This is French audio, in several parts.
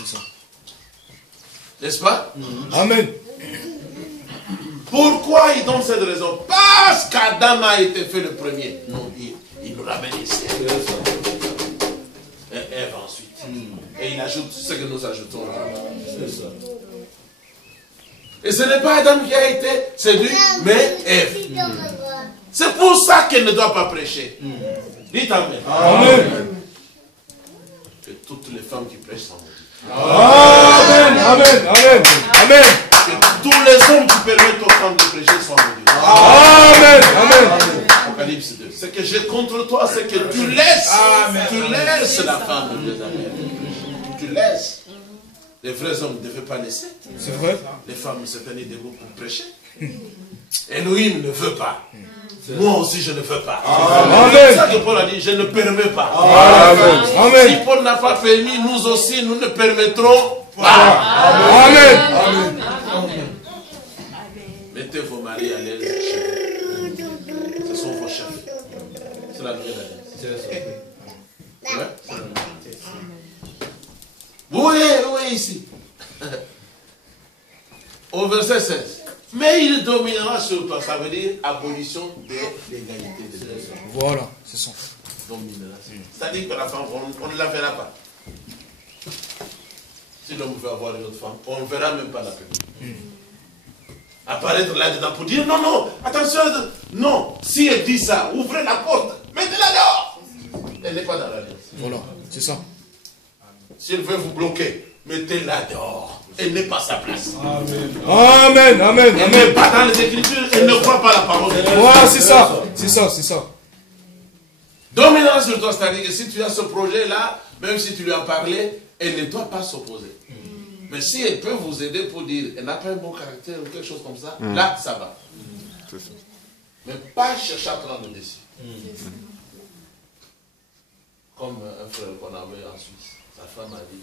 c'est ça. N'est-ce pas? Amen. Pourquoi il donne cette raison? Parce qu'Adam a été fait le premier. Non, il nous ramène ici. Et Ève ensuite. Et il ajoute ce que nous ajoutons. Et ce n'est pas Adam qui a été séduit, mais Ève. C'est pour ça qu'elle ne doit pas prêcher. Dites Amen. Amen. Que toutes les femmes qui prêchent sont maudites. Amen. Amen. Amen. Amen. Que tous les hommes qui permettent aux femmes de prêcher sont maudits. Amen. Amen. Apocalypse 2. Ce que j'ai contre toi, c'est que tu laisses la femme de Jézabel. Tu laisses. Les vrais hommes ne devaient pas laisser. C'est vrai. Les femmes se tenaient debout pour prêcher. Elohim ne veut pas. Moi aussi je ne veux pas. C'est ça que Paul a dit, je ne permets pas. Amen. Amen. Si Paul n'a pas permis, nous aussi nous ne permettrons pas. Amen. Amen. Mettez vos maris à l'aise. Ce sont vos chefs. C'est la nouvelle alliance. Ouais? Vous voyez ici. Au verset 16. Mais il dominera sur toi. Ça veut dire abolition de l'égalité des deux. Voilà, c'est ça. Dominera. C'est-à-dire que la femme, on ne la verra pas. Si l'homme veut avoir une autre femme, on ne verra même pas la première. Apparaître là-dedans pour dire non, non, attention. Non, si elle dit ça, ouvrez la porte, mettez-la dehors. Elle n'est pas dans l'alliance. Voilà, c'est ça. Si elle veut vous bloquer, mettez-la dehors. Elle n'est pas sa place. Amen. Amen. Amen. Elle n'est pas dans les Écritures, elle ne croit pas la parole de Dieu. Voilà, c'est ça. C'est ça, c'est ça. Dominance sur toi, c'est-à-dire que si tu as ce projet-là, même si tu lui as parlé, elle ne doit pas s'opposer. Mais si elle peut vous aider pour dire, elle n'a pas un bon caractère ou quelque chose comme ça, là, ça va. Mais pas chercher à prendre le dessus. Comme un frère qu'on avait en Suisse, sa femme a dit,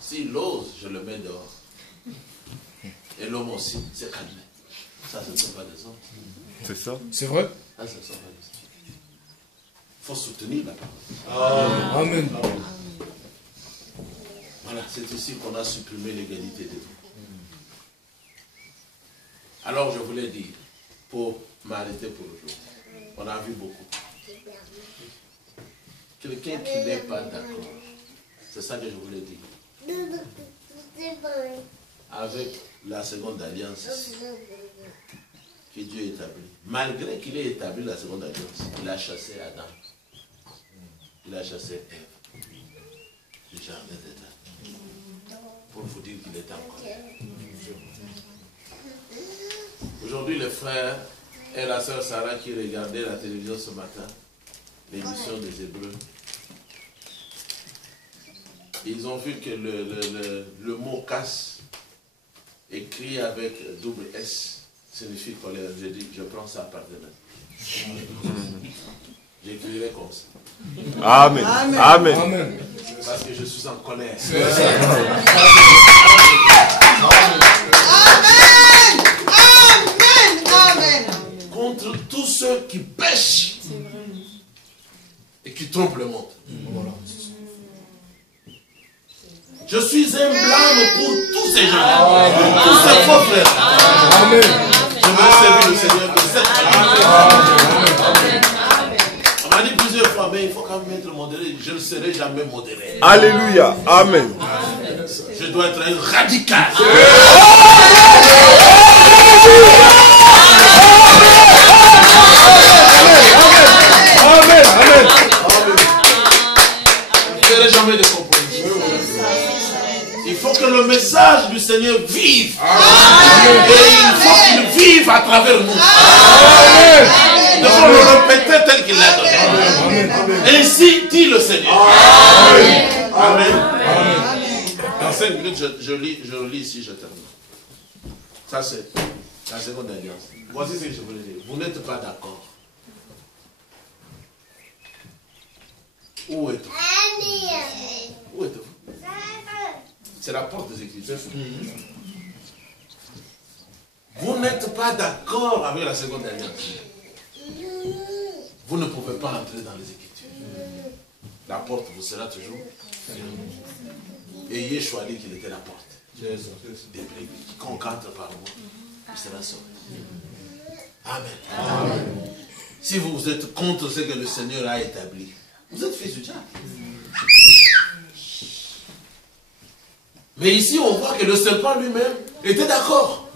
s'il ose, je le mets dehors. Et l'homme aussi s'est calmé. Ça, ce ne sont pas des hommes. C'est ça. C'est vrai. Ça, ce ne sont pas des hommes. Il faut soutenir la parole. Amen. Voilà, c'est ici qu'on a supprimé l'égalité des droits. Alors, je voulais dire, pour m'arrêter pour aujourd'hui, on a vu beaucoup. Quelqu'un qui n'est pas d'accord, c'est ça que je voulais dire. Avec la seconde alliance que Dieu établit. Malgré qu'il ait établi la seconde alliance, il a chassé Adam. Il a chassé Ève du jardin d'Éden. Pour vous dire qu'il était en colère. Aujourd'hui, les frères et la sœur Sarah qui regardaient la télévision ce matin, l'émission des Hébreux, ils ont vu que le mot casse, écrit avec double S, signifie colère. J'ai dit, je prends ça par demain. J'écrirai comme ça. Amen. Amen. Amen. Parce que je suis en colère. Amen. Contre tous ceux qui pêchent et qui trompent le monde. Voilà. Je suis un blâme pour tous ces gens-là, tous ces faux frères. Amen. Je veux servir le Seigneur de cette manière. On m'a dit plusieurs fois, mais il faut quand même être modéré. Je ne serai jamais modéré. Alléluia. Amen. Je dois être un radical. Amen. Amen. Je ne ferai jamais de compromis. Il faut que le message du Seigneur vive. Et il faut qu'il vive à travers nous. Nous devons le répéter tel qu'il l'a donné. Ainsi dit le Seigneur. Amen. Dans 5 minutes, je relis ici, je termine. Ça, c'est la seconde alliance. Voici ce que je voulais dire. Vous n'êtes pas d'accord. Où êtes-vous? Où êtes-vous? C'est la porte des Écritures. Vous n'êtes pas d'accord avec la seconde alliance. Vous ne pouvez pas entrer dans les Écritures. La porte vous sera toujours fermée. Et Yeshua dit qu'il était la porte. Des brebis. Quiconque entre par moi, il sera sauvé. Amen. Amen. Si vous êtes contre ce que le Seigneur a établi, vous êtes fils du diable. Mais ici, on voit que le serpent lui-même était d'accord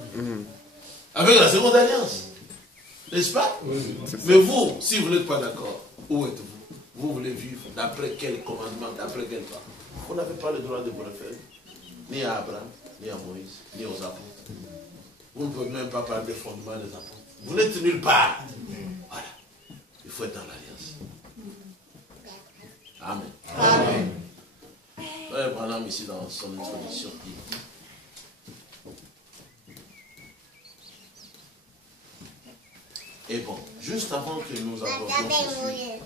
avec la seconde alliance. N'est-ce pas? Mais vous, si vous n'êtes pas d'accord, où êtes-vous? Vous voulez vivre d'après quel commandement, d'après quel pas? Vous n'avez pas le droit de vous refaire, ni à Abraham, ni à Moïse, ni aux apôtres. Vous ne pouvez même pas parler des fondements des apôtres. Vous n'êtes nulle part. Voilà. Il faut être dans l'alliance. Amen. Amen. Frère Branham, ici dans son introduction, il dit et bon, juste avant que nous abordions ce sujet,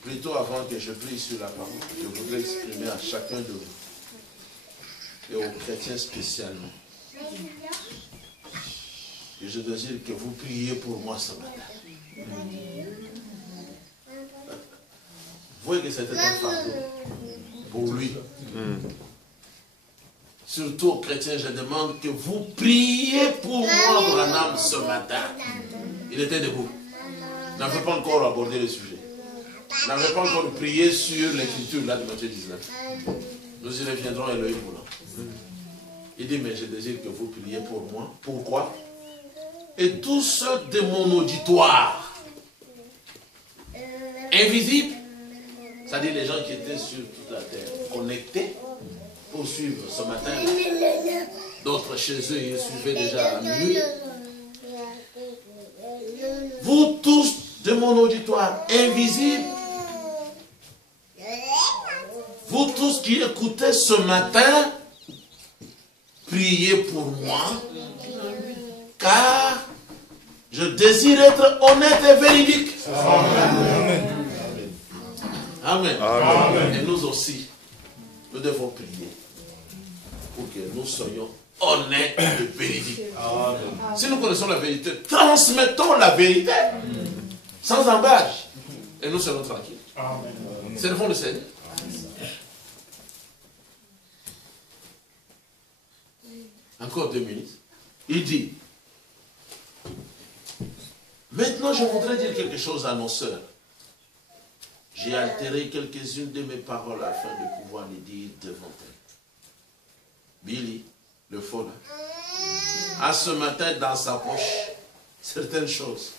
plutôt avant que je prie sur la parole, je voudrais exprimer à chacun de vous, et aux chrétiens spécialement, que je désire que vous priez pour moi ce matin. Vous voyez que c'était un fardeau pour lui. Surtout aux chrétiens, je demande que vous priez pour moi, Branham, ce matin. Il était debout. Il n'avait pas encore abordé le sujet. Il n'avait pas encore prié sur l'écriture là de Matthieu 19. Nous y reviendrons et l'œil volant. Il dit, mais je désire que vous priez pour moi. Pourquoi? Et tous ceux de mon auditoire, invisibles, c'est-à-dire les gens qui étaient sur toute la terre, connectés, pour suivre ce matin. D'autres chez eux, ils suivaient déjà à minuit. Vous tous de mon auditoire invisible, vous tous qui écoutez ce matin, priez pour moi, car je désire être honnête et véridique. Amen. Amen. Amen. Et nous aussi, nous devons prier pour que nous soyons honnêtes et véridiques. Amen. Si nous connaissons la vérité, transmettons la vérité sans embâche et nous serons tranquilles. Servons le Seigneur. Encore 2 minutes. Il dit, maintenant je voudrais dire quelque chose à nos sœurs. J'ai altéré quelques-unes de mes paroles afin de pouvoir les dire devant elles. Billy, le faux là, a ce matin dans sa poche certaines choses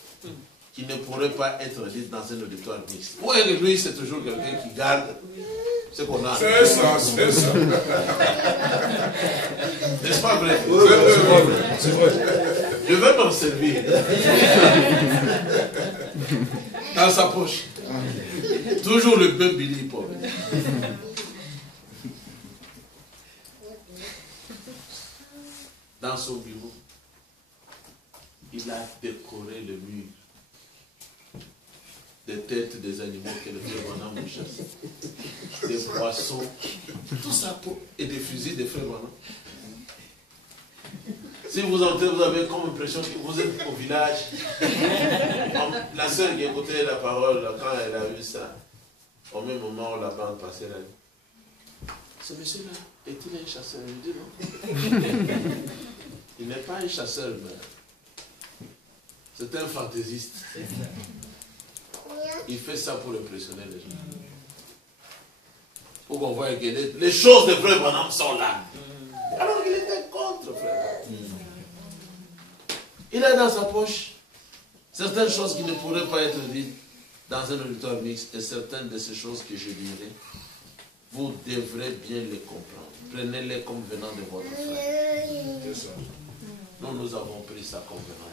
qui ne pourraient pas être dites dans un auditoire mixte. Oui, lui, c'est toujours quelqu'un qui garde ce qu'on a. C'est ça, c'est ça. N'est-ce pas vrai? C'est vrai. Je vais m'en servir. Dans sa poche. Toujours le même Billy Paul. Dans son bureau, il a décoré le mur des têtes des animaux que le frère Branham nous chasse. Des poissons, tout ça et des fusils des frères Branham. Si vous entendez, vous avez comme impression que vous êtes au village. La sœur qui écoutait la parole, quand elle a vu ça, au même moment où la bande passait là, ce monsieur-là, est-il un chasseur? Je dis non. Il n'est pas un chasseur, mais c'est un fantaisiste. Il fait ça pour impressionner les gens. Pour qu'on voie que les choses de frère Branham sont là. Alors qu'il était contre frère. Il a dans sa poche certaines choses qui ne pourraient pas être dites dans un auditoire mixte et certaines de ces choses que je dirai, vous devrez bien les comprendre. Prenez-les comme venant de votre frère. Nous avons pris ça comme venant.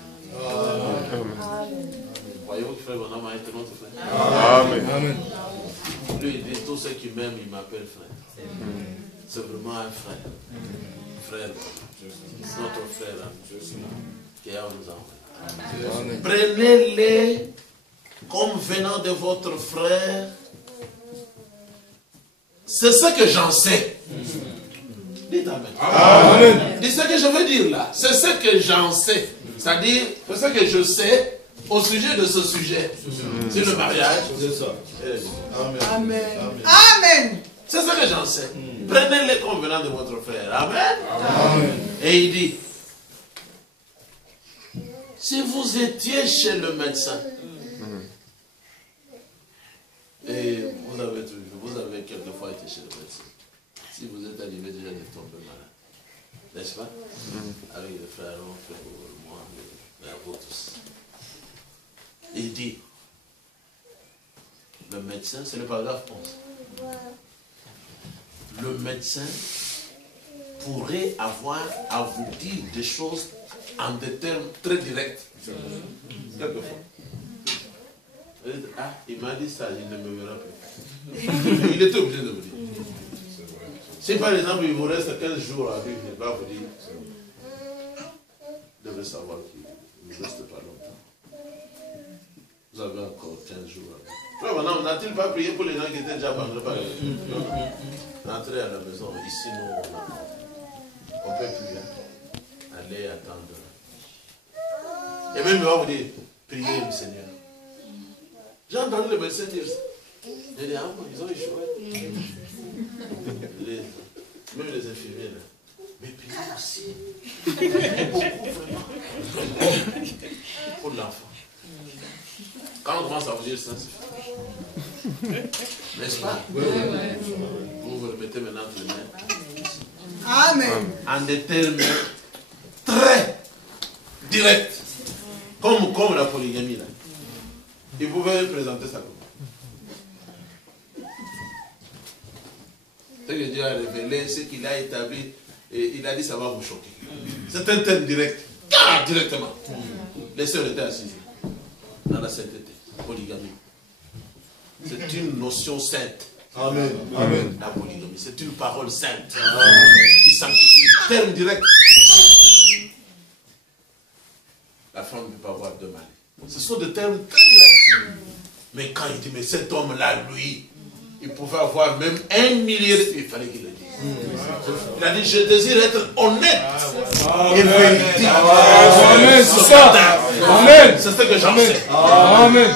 Voyez-vous que frère Branham a été notre frère? Amen. Amen. Lui, il dit, tous ceux qui m'aiment, il m'appelle frère. C'est vraiment un frère. Frère, notre frère, qui a nous envoyé. Prenez-les comme venant de votre frère. C'est ce que j'en sais. Dites Amen. Amen. Dites ce que je veux dire là. C'est ce que j'en sais. C'est-à-dire, c'est ce que je sais au sujet de ce sujet. C'est le mariage. C'est ça. Amen. Amen. C'est ça que j'enseigne. Prenez-les comme venant de votre frère. Amen. Et il dit, si vous étiez chez le médecin, et vous avez quelquefois été chez le médecin, si vous êtes arrivé déjà de tomber malade, n'est-ce pas? Avec les frères, on fait pour moi, mais à vous tous. Il dit, le médecin, c'est le paragraphe 11. Le médecin pourrait avoir à vous dire des choses en des termes très directs. Quelquefois. Ah, il m'a dit ça, il ne me verra plus. Il était obligé de vous dire. Si par exemple il vous reste 15 jours à vivre, il va vous dire, vous devez savoir qu'il ne vous reste pas longtemps. Vous avez encore 15 jours à vivre. Ouais, maintenant, n'a-t-il pas prié pour les gens qui étaient déjà abandonnés par les entrez à la maison, ici nous, on ne peut plus aller attendre. Et même il va vous dire, priez le Seigneur. J'ai entendu le médecin dire ça. J'ai dit, ah bon, ils ont échoué. Même les infirmiers, là. Mais priez aussi. Beaucoup, vraiment. Pour l'enfant. Quand on commence à vous dire ça, c'est n'est-ce pas? Vous vous remettez maintenant entre les mains. Amen. En des termes très directs. Comme la polygamie, là. Il pouvait présenter ça comme ce que Dieu a révélé, ce qu'il a établi, et il a dit ça va vous choquer. C'est un terme direct. Directement. Les sœurs étaient assises dans la sainteté, polygamie. C'est une notion sainte. Amen. Amen. La polygamie, c'est une parole sainte qui sanctifie. Terme direct. La femme ne peut pas avoir deux maris. Ce sont des termes très directs. Mais quand il dit, mais cet homme-là, lui, il pouvait avoir même 1 millier de... Il fallait qu'il le dise. Il a dit, je désire être honnête et véridique. Amen, c'est ça. Amen. C'est ce que j'enseigne. Amen.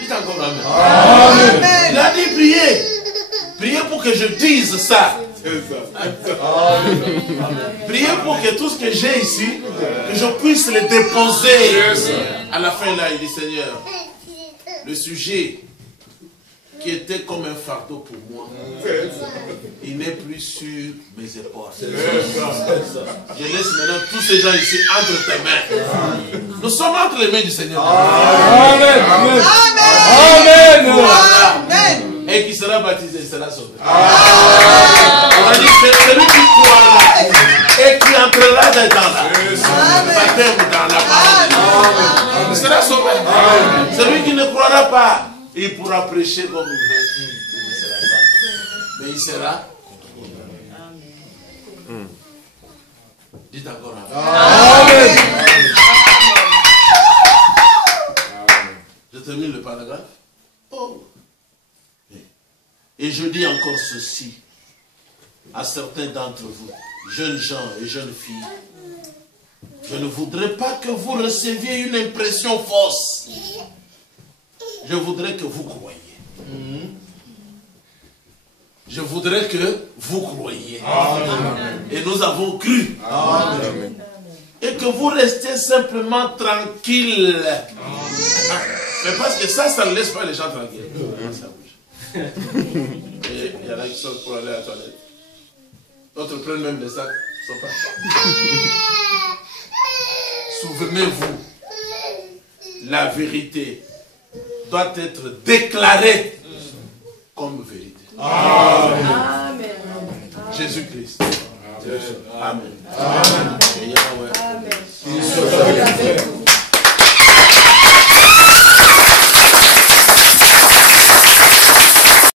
Dites encore Amen. Amen. Il a dit, priez. Priez pour que je dise ça. Priez pour que tout ce que j'ai ici, que je puisse le déposer. À la fin, là, il dit, Seigneur, le sujet qui était comme un fardeau pour moi, il n'est plus sur mes épaules. Je laisse maintenant tous ces gens ici entre tes mains. Nous sommes entre les mains du Seigneur. Amen. Amen. Amen. Amen. Et qui sera baptisé, sera sauvé. On a dit, c'est celui qui croira et qui entrera dans la baptême dans la parole. Il sera sauvé. Celui qui ne croira pas, il pourra prêcher comme il veut. Mais il sera. Dites encore Amen. Je termine le paragraphe. Oh. Et je dis encore ceci à certains d'entre vous, jeunes gens et jeunes filles. Je ne voudrais pas que vous receviez une impression fausse. Je voudrais que vous croyiez. Je voudrais que vous croyiez. Amen. Et nous avons cru. Amen. Et que vous restiez simplement tranquille. Mais parce que ça ne laisse pas les gens tranquilles. Ça bouge. Et il y en a qui sortent pour aller à la toilette. D'autres prennent même des sacs. Ils sont pas. Souvenez-vous, la vérité doit être déclarée comme vérité. Amen. Jésus-Christ. Amen. Amen. Amen.